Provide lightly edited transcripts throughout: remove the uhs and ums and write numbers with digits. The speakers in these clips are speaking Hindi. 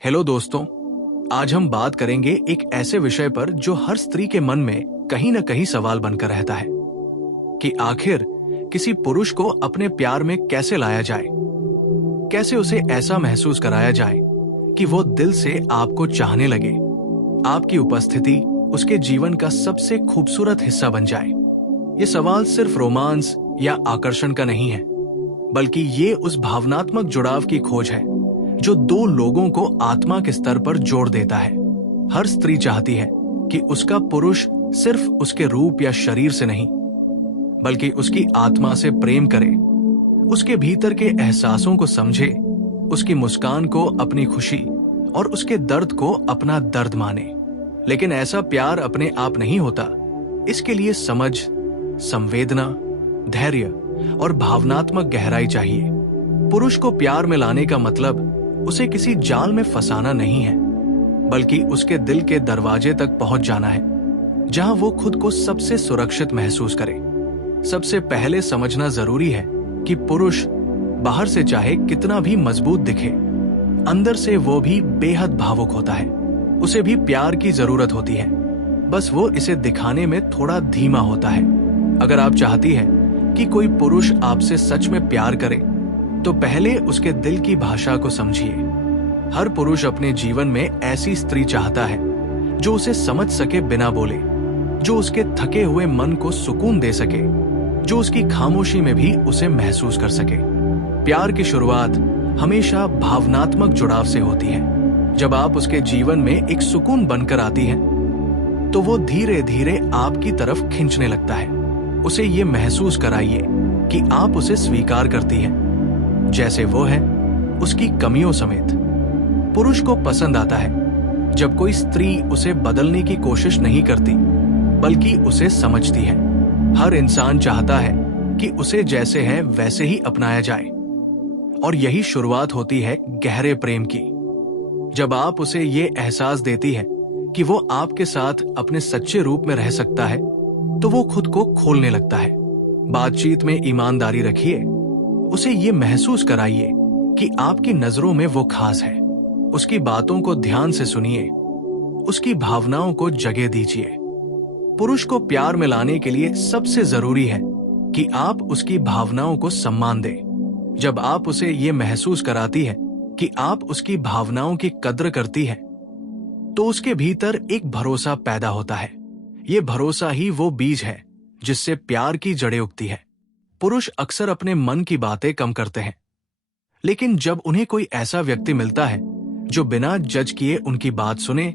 हेलो दोस्तों, आज हम बात करेंगे एक ऐसे विषय पर जो हर स्त्री के मन में कहीं न कहीं सवाल बनकर रहता है कि आखिर किसी पुरुष को अपने प्यार में कैसे लाया जाए, कैसे उसे ऐसा महसूस कराया जाए कि वो दिल से आपको चाहने लगे, आपकी उपस्थिति उसके जीवन का सबसे खूबसूरत हिस्सा बन जाए। ये सवाल सिर्फ रोमांस या आकर्षण का नहीं है, बल्कि ये उस भावनात्मक जुड़ाव की खोज है जो दो लोगों को आत्मा के स्तर पर जोड़ देता है। हर स्त्री चाहती है कि उसका पुरुष सिर्फ उसके रूप या शरीर से नहीं, बल्कि उसकी आत्मा से प्रेम करे, उसके भीतर के एहसासों को समझे, उसकी मुस्कान को अपनी खुशी और उसके दर्द को अपना दर्द माने। लेकिन ऐसा प्यार अपने आप नहीं होता। इसके लिए समझ, संवेदना, धैर्य और भावनात्मक गहराई चाहिए। पुरुष को प्यार में लाने का मतलब उसे किसी जाल में फंसाना नहीं है, बल्कि उसके दिल के दरवाजे तक पहुंच जाना है, जहां वो खुद को सबसे सुरक्षित महसूस करे। सबसे पहले समझना जरूरी है कि पुरुष बाहर से चाहे कितना भी मजबूत दिखे, अंदर से वो भी बेहद भावुक होता है। उसे भी प्यार की जरूरत होती है, बस वो इसे दिखाने में थोड़ा धीमा होता है। अगर आप चाहती हैं कि कोई पुरुष आपसे सच में प्यार करे, तो पहले उसके दिल की भाषा को समझिए। हर पुरुष अपने जीवन में ऐसी स्त्री चाहता है जो उसे समझ सके बिना बोले, जो उसके थके हुए मन को सुकून दे सके, जो उसकी खामोशी में भी उसे महसूस कर सके। प्यार की शुरुआत हमेशा भावनात्मक जुड़ाव से होती है। जब आप उसके जीवन में एक सुकून बनकर आती हैं, तो वो धीरे धीरे आपकी तरफ खींचने लगता है। उसे ये महसूस कराइए कि आप उसे स्वीकार करती हैं जैसे वो है, उसकी कमियों समेत। पुरुष को पसंद आता है जब कोई स्त्री उसे बदलने की कोशिश नहीं करती, बल्कि उसे समझती है। हर इंसान चाहता है कि उसे जैसे है वैसे ही अपनाया जाए, और यही शुरुआत होती है गहरे प्रेम की। जब आप उसे ये एहसास देती है कि वो आपके साथ अपने सच्चे रूप में रह सकता है, तो वो खुद को खोलने लगता है। बातचीत में ईमानदारी रखिए, उसे ये महसूस कराइए कि आपकी नजरों में वो खास है। उसकी बातों को ध्यान से सुनिए, उसकी भावनाओं को जगह दीजिए। पुरुष को प्यार में लाने के लिए सबसे जरूरी है कि आप उसकी भावनाओं को सम्मान दें। जब आप उसे ये महसूस कराती है कि आप उसकी भावनाओं की कद्र करती है, तो उसके भीतर एक भरोसा पैदा होता है। ये भरोसा ही वो बीज है जिससे प्यार की जड़ें उगती है। पुरुष अक्सर अपने मन की बातें कम करते हैं, लेकिन जब उन्हें कोई ऐसा व्यक्ति मिलता है जो बिना जज किए उनकी बात सुने,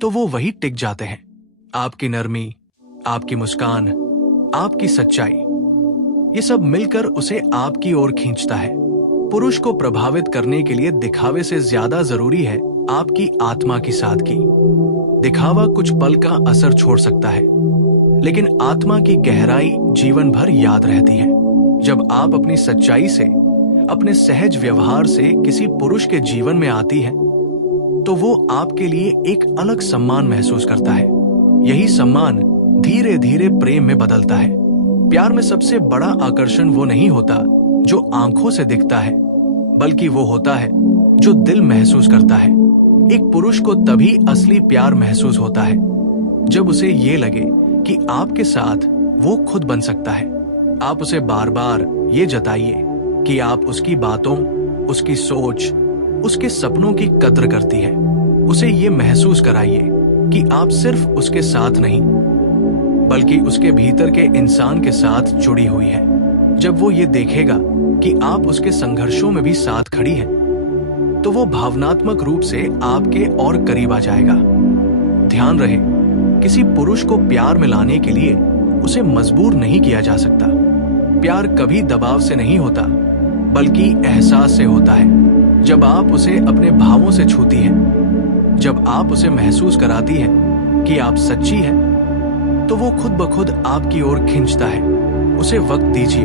तो वो वही टिक जाते हैं। आपकी नरमी, आपकी मुस्कान, आपकी सच्चाई, ये सब मिलकर उसे आपकी ओर खींचता है। पुरुष को प्रभावित करने के लिए दिखावे से ज्यादा जरूरी है आपकी आत्मा की सादगी। दिखावा कुछ पल का असर छोड़ सकता है, लेकिन आत्मा की गहराई जीवन भर याद रहती है। जब आप अपनी सच्चाई से, अपने सहज व्यवहार से किसी पुरुष के जीवन में आती हैं, तो वो आपके लिए एक अलग सम्मान महसूस करता है। यही सम्मान धीरे धीरे प्रेम में बदलता है। प्यार में सबसे बड़ा आकर्षण वो नहीं होता जो आंखों से दिखता है, बल्कि वो होता है जो दिल महसूस करता है। एक पुरुष को तभी असली प्यार महसूस होता है जब उसे ये लगे कि आपके साथ वो खुद बन सकता है। आप उसे बार बार ये जताइए कि आप उसकी बातों, उसकी सोच, उसके सपनों की कद्र करती है। उसे ये महसूस कराइए कि आप सिर्फ उसके साथ नहीं, बल्कि उसके भीतर के इंसान के साथ जुड़ी हुई है। जब वो ये देखेगा कि आप उसके संघर्षों में भी साथ खड़ी हैं, तो वो भावनात्मक रूप से आपके और करीब आ जाएगा। ध्यान रहे, किसी पुरुष को प्यार में लाने के लिए उसे मजबूर नहीं किया जा सकता। प्यार कभी दबाव से नहीं होता, बल्कि एहसास से होता है। जब आप उसे अपने भावों से छूती हैं, जब आप उसे महसूस कराती हैं कि आप सच्ची हैं, तो वो खुद ब खुद आपकी ओर खींचता है। उसे वक्त दीजिए,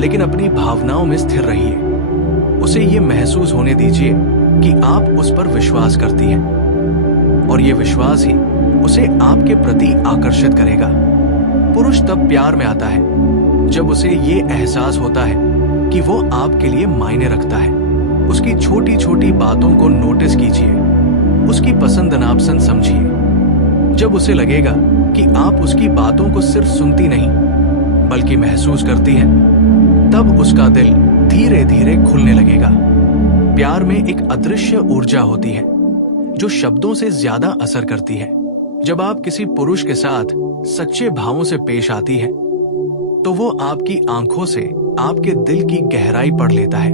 लेकिन अपनी भावनाओं में स्थिर रहिए। उसे ये महसूस होने दीजिए कि आप उस पर विश्वास करती हैं, और ये विश्वास ही उसे आपके प्रति आकर्षित करेगा। पुरुष तब प्यार में आता है जब उसे ये एहसास होता है कि वो आपके लिए मायने रखता है। उसकी छोटी छोटी बातों को नोटिस कीजिए, उसकी पसंद नापसंद समझिए। जब उसे लगेगा कि आप उसकी बातों को सिर्फ सुनती नहीं बल्कि महसूस करती हैं, तब उसका दिल धीरे धीरे खुलने लगेगा। प्यार में एक अदृश्य ऊर्जा होती है जो शब्दों से ज्यादा असर करती है। जब आप किसी पुरुष के साथ सच्चे भावों से पेश आती है तो वो आपकी आंखों से आपके दिल की गहराई पढ़ लेता है।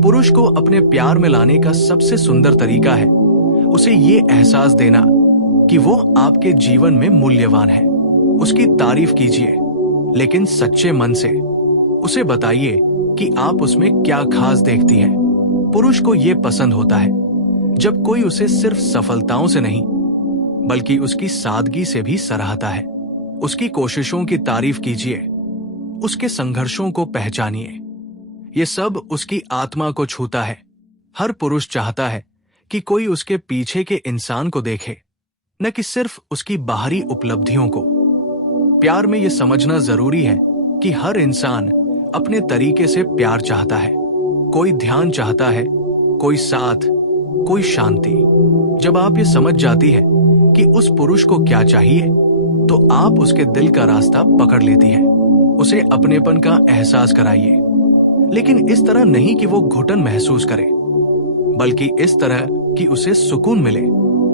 पुरुष को अपने प्यार में लाने का सबसे सुंदर तरीका है उसे ये एहसास देना कि वो आपके जीवन में मूल्यवान है। उसकी तारीफ कीजिए, लेकिन सच्चे मन से। उसे बताइए कि आप उसमें क्या खास देखती हैं। पुरुष को ये पसंद होता है जब कोई उसे सिर्फ सफलताओं से नहीं बल्कि उसकी सादगी से भी सराहता है। उसकी कोशिशों की तारीफ कीजिए, उसके संघर्षों को पहचानिए। ये सब उसकी आत्मा को छूता है। हर पुरुष चाहता है कि कोई उसके पीछे के इंसान को देखे, न कि सिर्फ उसकी बाहरी उपलब्धियों को। प्यार में यह समझना जरूरी है कि हर इंसान अपने तरीके से प्यार चाहता है। कोई ध्यान चाहता है, कोई साथ, कोई शांति। जब आप ये समझ जाती है कि उस पुरुष को क्या चाहिए, तो आप उसके दिल का रास्ता पकड़ लेती है। उसे अपनेपन का एहसास कराइए, लेकिन इस तरह नहीं कि वो घुटन महसूस करे, बल्कि इस तरह कि उसे सुकून मिले।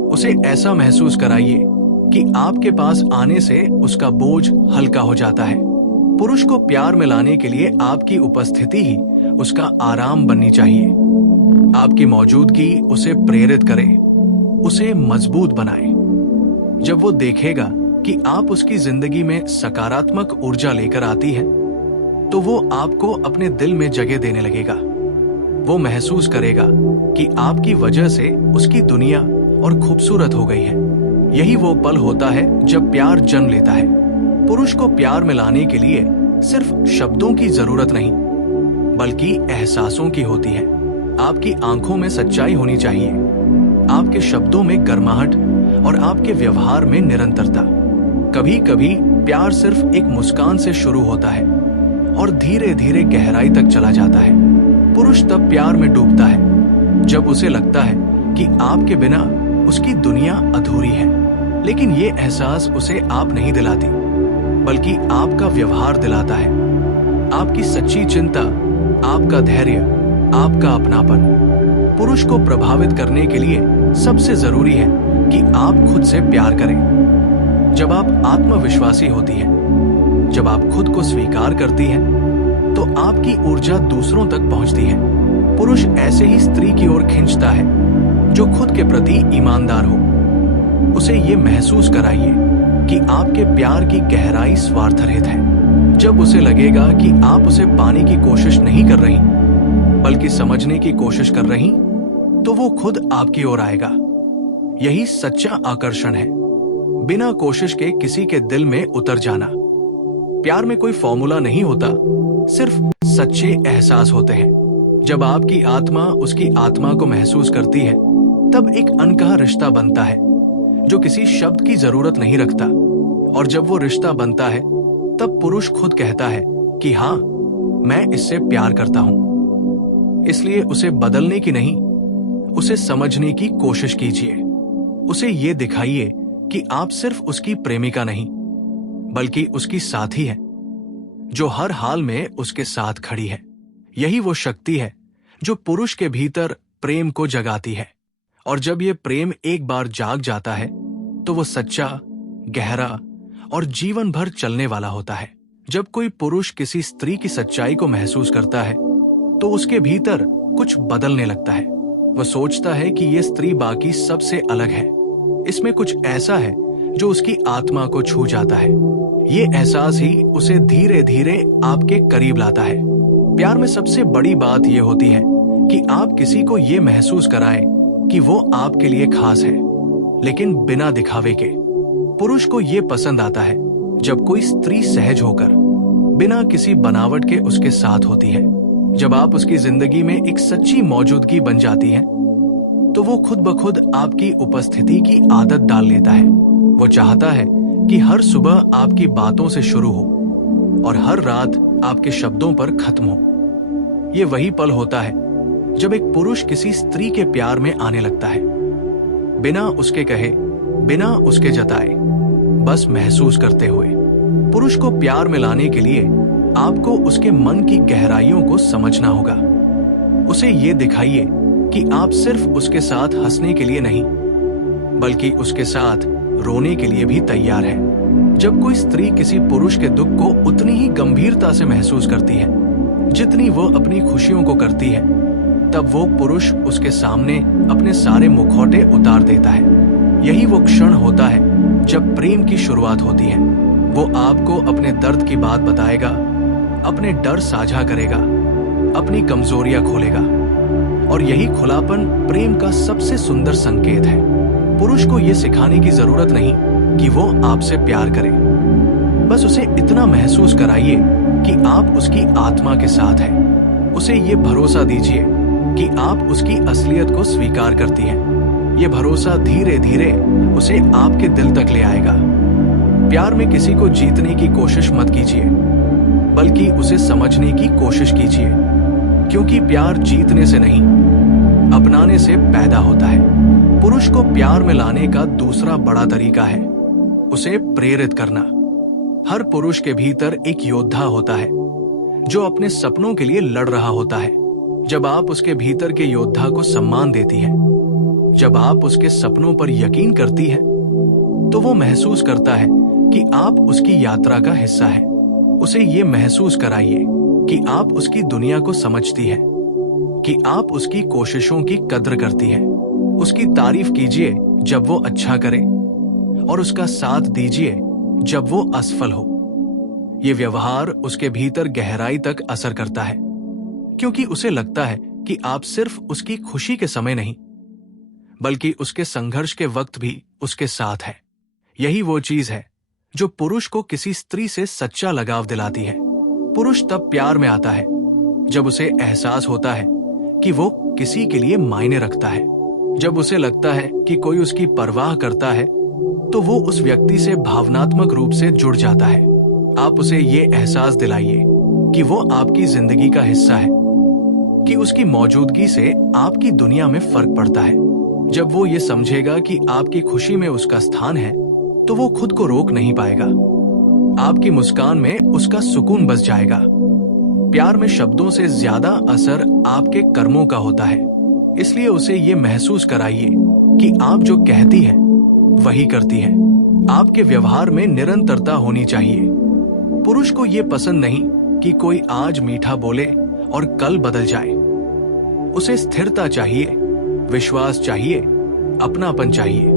उसे ऐसा महसूस कराइए कि आपके पास आने से उसका बोझ हल्का हो जाता है। पुरुष को प्यार में लाने के लिए आपकी उपस्थिति ही उसका आराम बननी चाहिए। आपकी मौजूदगी उसे प्रेरित करे, उसे मजबूत बनाए। जब वो देखेगा कि आप उसकी जिंदगी में सकारात्मक ऊर्जा लेकर आती हैं, तो वो आपको अपने दिल में जगह देने लगेगा। वो महसूस करेगा कि आपकी वजह से उसकी दुनिया और खूबसूरत हो गई है। यही वो पल होता है जब प्यार जन्म लेता है। पुरुष को प्यार में लाने के लिए सिर्फ शब्दों की जरूरत नहीं, बल्कि एहसासों की होती है। आपकी आंखों में सच्चाई होनी चाहिए, आपके शब्दों में गर्माहट और आपके व्यवहार में निरंतरता। कभी कभी प्यार सिर्फ एक मुस्कान से शुरू होता है और धीरे धीरे गहराई तक चला जाता है। पुरुष तब प्यार में डूबता है जब उसे लगता है कि आपके बिना उसकी दुनिया अधूरी है। लेकिन ये एहसास उसे आप नहीं दिलाती, बल्कि आपका व्यवहार दिलाता है। आपकी सच्ची चिंता, आपका धैर्य, आपका अपनापन। पुरुष को प्रभावित करने के लिए सबसे जरूरी है कि आप खुद से प्यार करें। जब आप आत्मविश्वासी होती हैं, जब आप खुद को स्वीकार करती हैं, तो आपकी ऊर्जा दूसरों तक पहुंचती है। पुरुष ऐसे ही स्त्री की ओर खींचता है जो खुद के प्रति ईमानदार हो। उसे ये महसूस कराइए कि आपके प्यार की गहराई स्वार्थरहित है। जब उसे लगेगा कि आप उसे पाने की कोशिश नहीं कर रही, बल्कि समझने की कोशिश कर रही, तो वो खुद आपकी ओर आएगा। यही सच्चा आकर्षण है, बिना कोशिश के किसी के दिल में उतर जाना। प्यार में कोई फॉर्मूला नहीं होता, सिर्फ सच्चे एहसास होते हैं। जब आपकी आत्मा उसकी आत्मा को महसूस करती है, तब एक अनकहा रिश्ता बनता है जो किसी शब्द की जरूरत नहीं रखता। और जब वो रिश्ता बनता है, तब पुरुष खुद कहता है कि हाँ, मैं इससे प्यार करता हूं। इसलिए उसे बदलने की नहीं, उसे समझने की कोशिश कीजिए। उसे ये दिखाइए कि आप सिर्फ उसकी प्रेमिका नहीं, बल्कि उसकी साथी है, जो हर हाल में उसके साथ खड़ी है। यही वो शक्ति है जो पुरुष के भीतर प्रेम को जगाती है। और जब ये प्रेम एक बार जाग जाता है, तो वो सच्चा, गहरा और जीवन भर चलने वाला होता है। जब कोई पुरुष किसी स्त्री की सच्चाई को महसूस करता है, तो उसके भीतर कुछ बदलने लगता है। वह सोचता है कि ये स्त्री बाकी सबसे अलग है। इसमें कुछ ऐसा है जो उसकी आत्मा को छू जाता है। ये एहसास ही उसे धीरे धीरे आपके करीब लाता है। प्यार में सबसे बड़ी बात यह होती है कि आप किसी को ये महसूस कराएं कि वो आपके लिए खास है, लेकिन बिना दिखावे के। पुरुष को ये पसंद आता है जब कोई स्त्री सहज होकर, बिना किसी बनावट के उसके साथ होती है। जब आप उसकी जिंदगी में एक सच्ची मौजूदगी बन जाती हैं, तो वो खुद ब खुद आपकी उपस्थिति की आदत डाल लेता है। वो चाहता है कि हर सुबह आपकी बातों से शुरू हो और हर रात आपके शब्दों पर खत्म हो। ये वही पल होता है जब एक पुरुष किसी स्त्री के प्यार में आने लगता है, बिना उसके कहे, बिना उसके जताए, बस महसूस करते हुए। पुरुष को प्यार में लाने के लिए आपको उसके मन की गहराइयों को समझना होगा। उसे ये दिखाइए कि आप सिर्फ उसके साथ हंसने के लिए नहीं, बल्कि उसके साथ रोने के लिए भी तैयार है। जब कोई स्त्री किसी पुरुष के दुख को उतनी ही गंभीरता से महसूस करती है जितनी वो अपनी खुशियों को करती है, तब वो पुरुष उसके सामने अपने सारे मुखौटे उतार देता है। यही वो क्षण होता है जब प्रेम की शुरुआत होती है। वो आपको अपने दर्द की बात बताएगा, अपने डर साझा करेगा, अपनी कमजोरियां खोलेगा, और यही खुलापन प्रेम का सबसे सुंदर संकेत है। पुरुष को यह सिखाने की जरूरत नहीं कि वो आपसे प्यार करे। बस उसे इतना महसूस कराइए कि आप उसकी आत्मा के साथ हैं। उसे ये भरोसा दीजिए कि आप उसकी असलियत को स्वीकार करती हैं। ये भरोसा धीरे धीरे उसे आपके दिल तक ले आएगा। प्यार में किसी को जीतने की कोशिश मत कीजिए, बल्कि उसे समझने की कोशिश कीजिए, क्योंकि प्यार जीतने से नहीं, अपनाने से पैदा होता है। पुरुष को प्यार में लाने का दूसरा बड़ा तरीका है उसे प्रेरित करना। हर पुरुष के भीतर एक योद्धा होता है जो अपने सपनों के लिए लड़ रहा होता है। जब आप उसके भीतर के योद्धा को सम्मान देती हैं, जब आप उसके सपनों पर यकीन करती हैं, तो वो महसूस करता है कि आप उसकी यात्रा का हिस्सा हैं। उसे ये महसूस कराइए कि आप उसकी दुनिया को समझती हैं, कि आप उसकी कोशिशों की कद्र करती हैं। उसकी तारीफ कीजिए जब वो अच्छा करे, और उसका साथ दीजिए जब वो असफल हो। ये व्यवहार उसके भीतर गहराई तक असर करता है, क्योंकि उसे लगता है कि आप सिर्फ उसकी खुशी के समय नहीं, बल्कि उसके संघर्ष के वक्त भी उसके साथ है। यही वो चीज है जो पुरुष को किसी स्त्री से सच्चा लगाव दिलाती है। पुरुष तब प्यार में आता है जब उसे एहसास होता है कि वो किसी के लिए मायने रखता है। जब उसे लगता है कि कोई उसकी परवाह करता है, तो वो उस व्यक्ति से भावनात्मक रूप से जुड़ जाता है। आप उसे ये एहसास दिलाइए कि वो आपकी जिंदगी का हिस्सा है, कि उसकी मौजूदगी से आपकी दुनिया में फर्क पड़ता है। जब वो ये समझेगा कि आपकी खुशी में उसका स्थान है, तो वो खुद को रोक नहीं पाएगा। आपकी मुस्कान में उसका सुकून बस जाएगा। प्यार में शब्दों से ज्यादा असर आपके कर्मों का होता है। इसलिए उसे ये महसूस कराइए कि आप जो कहती हैं वही करती हैं। आपके व्यवहार में निरंतरता होनी चाहिए। पुरुष को ये पसंद नहीं कि कोई आज मीठा बोले और कल बदल जाए। उसे स्थिरता चाहिए, विश्वास चाहिए, अपनापन चाहिए।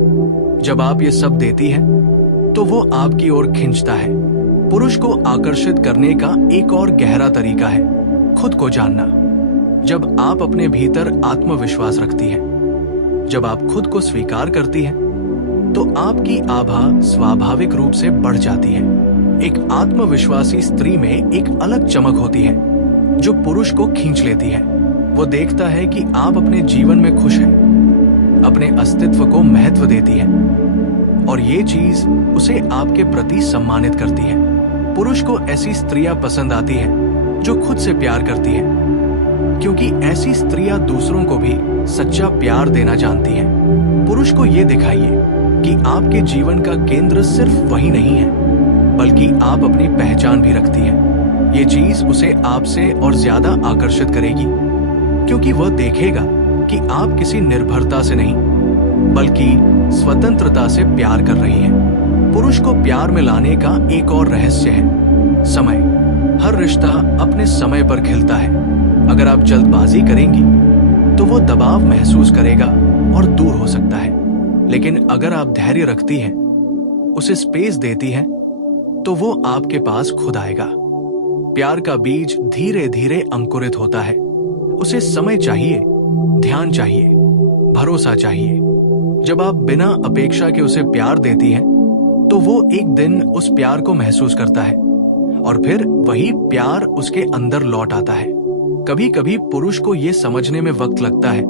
जब आप ये सब देती हैं, तो वो आपकी ओर खींचता है। पुरुष को आकर्षित करने का एक और गहरा तरीका है खुद को जानना। जब आप अपने भीतर आत्मविश्वास रखती हैं, जब आप खुद को स्वीकार करती हैं, तो आपकी आभा स्वाभाविक रूप से बढ़ जाती है। एक आत्मविश्वासी स्त्री में एक अलग चमक होती है जो पुरुष को खींच लेती है। वो देखता है कि आप अपने जीवन में खुश हैं, अपने अस्तित्व को महत्व देती हैं, और ये चीज उसे आपके प्रति सम्मानित करती है। पुरुष को ऐसी स्त्रियां पसंद आती हैं जो खुद से प्यार करती हैं, क्योंकि ऐसी स्त्रियां दूसरों को भी सच्चा प्यार देना जानती हैं। पुरुष को ये दिखाइए कि आपके जीवन का केंद्र सिर्फ वही नहीं है, बल्कि आप अपनी पहचान भी रखती हैं। ये चीज उसे आपसे और ज्यादा आकर्षित करेगी, क्योंकि वह देखेगा कि आप किसी निर्भरता से नहीं, बल्कि स्वतंत्रता से प्यार कर रही हैं। पुरुष को प्यार में लाने का एक और रहस्य है समय। हर रिश्ता अपने समय पर खिलता है। अगर आप जल्दबाजी करेंगी, तो वो दबाव महसूस करेगा और दूर हो सकता है। लेकिन अगर आप धैर्य रखती हैं, उसे स्पेस देती हैं, तो वो आपके पास खुद आएगा। प्यार का बीज धीरे धीरे अंकुरित होता है। उसे समय चाहिए, ध्यान चाहिए, भरोसा चाहिए। जब आप बिना अपेक्षा के उसे प्यार देती हैं, तो वो एक दिन उस प्यार को महसूस करता है, और फिर वही प्यार उसके अंदर लौट आता है। कभी कभी पुरुष को यह समझने में वक्त लगता है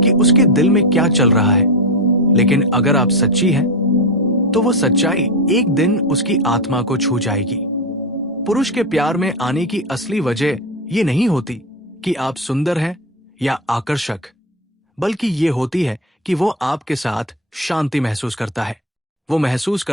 कि उसके दिल में क्या चल रहा है, लेकिन अगर आप सच्ची हैं, तो वो सच्चाई एक दिन उसकी आत्मा को छू जाएगी। पुरुष के प्यार में आने की असली वजह ये नहीं होती कि आप सुंदर हैं या आकर्षक, बल्कि ये होती है कि वो आपके साथ शांति महसूस करता है। वो महसूस